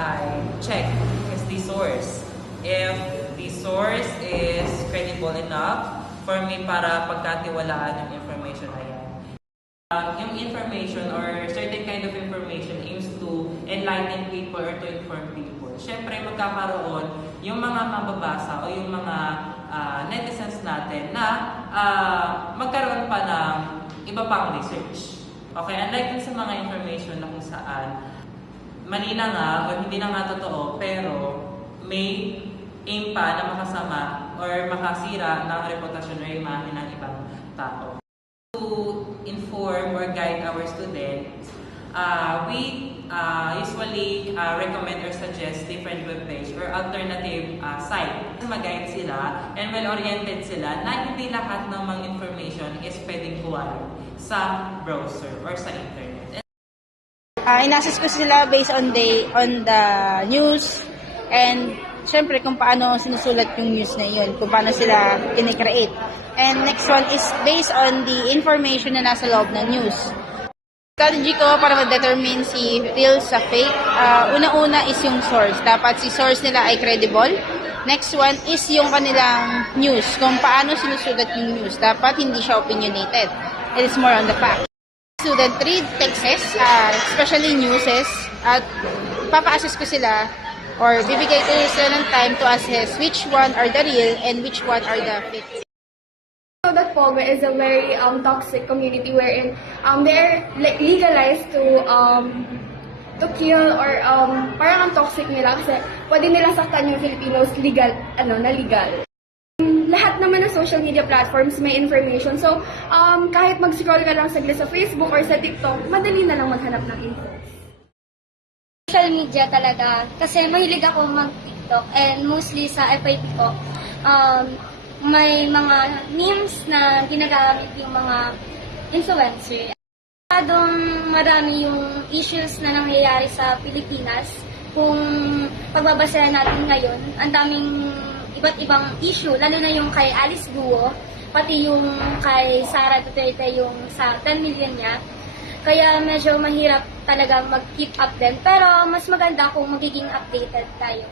I check is the source. If the source is credible enough for me para pagkatiwalaan yung information na yan. Yung information or certain kind of information aims to enlighten people or to inform people. Siyempre, magkakaroon yung mga mababasa o yung mga netizens natin na magkaroon pa ng iba pang research. Okay, unlike dun sa mga information na kung saan mali na nga o hindi na nga totoo, pero may aim pa na makasama or makasira ng reputasyon or imahe ng ibang tao. To inform or guide our students, we usually recommend or suggest different webpage or alternative site. Mag-guide sila and well-oriented sila na hindi lahat ng mga information is pwedeng kuha sa browser or sa internet. Inassess ko sila based on the news and syempre kung paano sinusulat yung news na yun, kung paano sila kinikreate. And next one is based on the information na nasa loob ng news. Strategy ko para ma-determine si real sa fake, una-una is yung source. Dapat si source nila ay credible. Next one is yung kanilang news, kung paano sinusulat yung news. Dapat hindi siya opinionated. It is more on the fact. Student read texts, especially newses, at papa-assess ko sila or bibigay ko sila ng time to assess which one are the real and which one are the fake. So that Pogo is a very toxic community wherein they're legalized to kill or parang ang toxic nila kasi pwede nilang saktan yung Filipinos na legal. Lahat naman ng social media platforms may information. So, kahit mag-scroll ka lang saglit sa Facebook or sa TikTok, madali na lang maghanap ng info. Social media talaga. Kasi mahilig ako mag-TikTok and mostly sa FYP ko. May mga memes na ginagamit yung mga influencer. Marami yung issues na nangyayari sa Pilipinas. Kung pagbabasahan natin ngayon, ang daming iba't ibang issue, lalo na yung kay Alice Guo, pati yung kay Sara Duterte yung sa 10 million niya. Kaya medyo mahirap talaga mag-keep up din. Pero mas maganda kung magiging updated tayo.